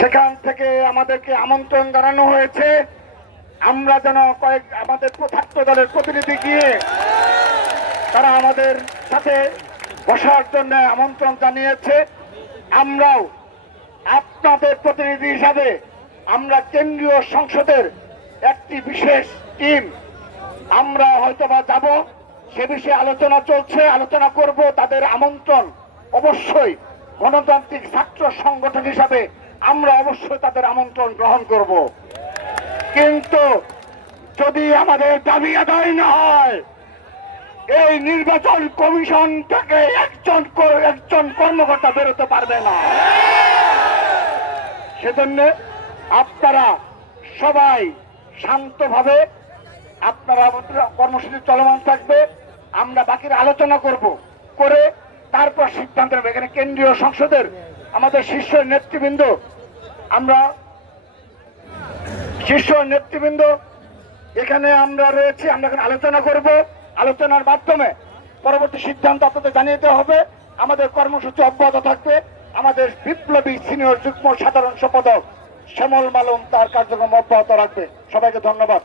সেখান থেকে আমাদেরকে আমন্ত্রণ জানানো হয়েছে আমরা যেন আমাদের ছাত্র দলের প্রতিনিধি গিয়ে তারা আমাদের সাথে বসার জন্য আমন্ত্রণ জানিয়েছে। আমরাও আপনাদের প্রতিনিধি হিসাবে আমরা কেন্দ্রীয় সংসদের একটি বিশেষ টিম আমরা হয়তোবা যাব, সে বিষয়ে আলোচনা চলছে, আলোচনা করব। তাদের আমন্ত্রণ অবশ্যই গণতান্ত্রিক ছাত্র সংগঠন হিসাবে আমরা অবশ্যই তাদের আমন্ত্রণ গ্রহণ করব। কিন্তু যদি আমাদের দাবি আদায় না হয়, এই নির্বাচন কমিশন থেকে একজন কর্মকর্তা বেরোতে পারবে না। সেজন্য আপনারা সবাই শান্তভাবে আপনারা কর্মসূচি চলমান থাকবে, আমরা বাকির আলোচনা করে তারপর সিদ্ধান্ত নেব। এখানে কেন্দ্রীয় সংসদের আমাদের শীর্ষ নেতৃবৃন্দ এখানে আমরা রয়েছি, আমরা এখানে আলোচনা করব। আলোচনার মাধ্যমে পরবর্তী সিদ্ধান্ত আপনাদের জানিয়ে দেওয়া হবে। আমাদের কর্মসূচি অব্যাহত থাকবে। আমাদের বিপ্লবী সিনিয়র যুগ্ম সাধারণ সম্পাদক শ্যামল মালম তার কার্যক্রম অব্যাহত রাখবে। সবাইকে ধন্যবাদ।